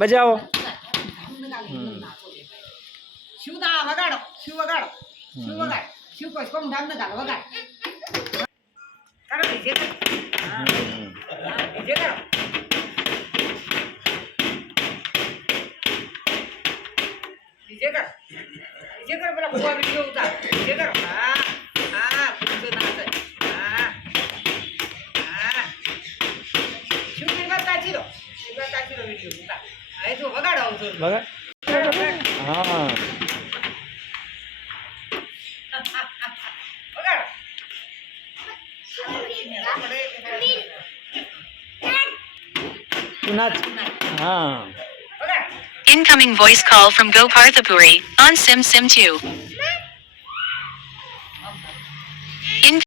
બજાવો શિવ ના વગાડો શિવ વગાડો શિવ વગાડ શિવ કોઈ કોમ ધામ ન ચાલો વગાડ કરો ડીજે કરો હા ડીજે કરો ડીજે કરો પેલા ભૂવા વિડિયો ઉતાર ડીજે કરો હા હા પૂછો ના થાય હા હા શિવ ની વાત તાચીરો વિડિયો ઉતાર હવે જો વગાડો આવતો વગાડ હા Incoming voice call from Goparthapuri on Sim 2.